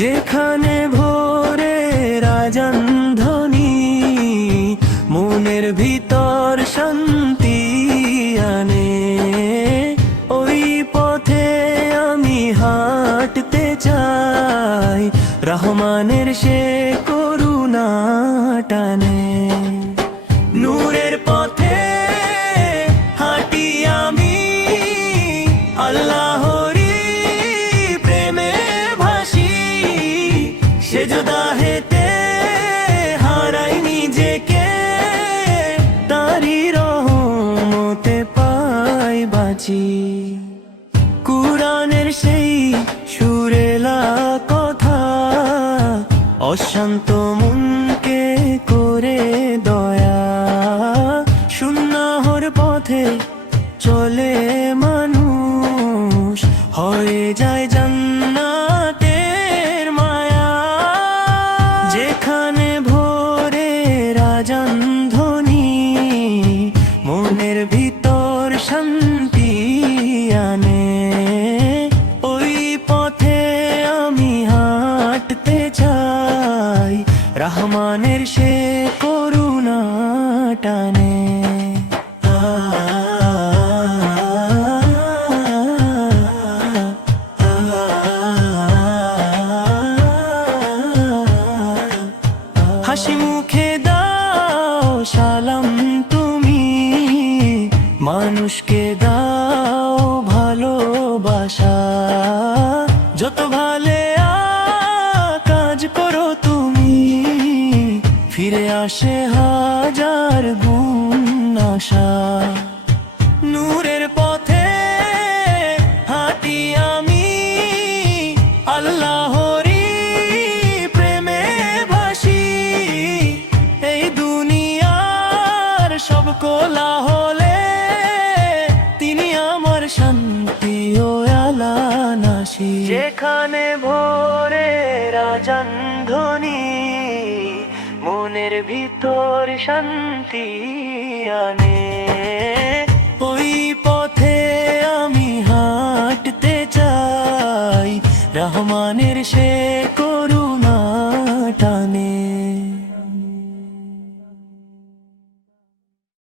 যেখানে ভোরে রাজন ধ্বনি, মনের ভিতর শান্তি আনে। ওই পথে আমি হাঁটতে চাই, রহমানের সে করুণা টানে। আল্লাহরি প্রেমে ভাসি, সে যদা হেতে নিজেকে তারি পাই সেই সুরেলা কথা, অশান্ত মনকে করে দয়া, সুন্নাহর পথে চলে মানুষ হয়ে যায় জান্নাতের মায়া। যেখানে ভোরে রাজন ধ্বনি, মনের ভিতর শান্তি আনে। ওই পথে আমি হাঁটতে চাই, রহমানের সে করুণা টানে। হাসি মুখে দাও, সালাম তুমি। মানুষকে দাও ভালোবাসা। যত ভালে কাজ করো তুমি, ফিরে আসে হাজার গুণ আশা। নূরের কোলা হলে তিনি আমার শান্তি ও আলানাসি যেখানে ভোরে রাজন ধ্বনি মনের ভিতর শান্তি আনে। ওই পথে আমি হাঁটতে চাই রহমানের সে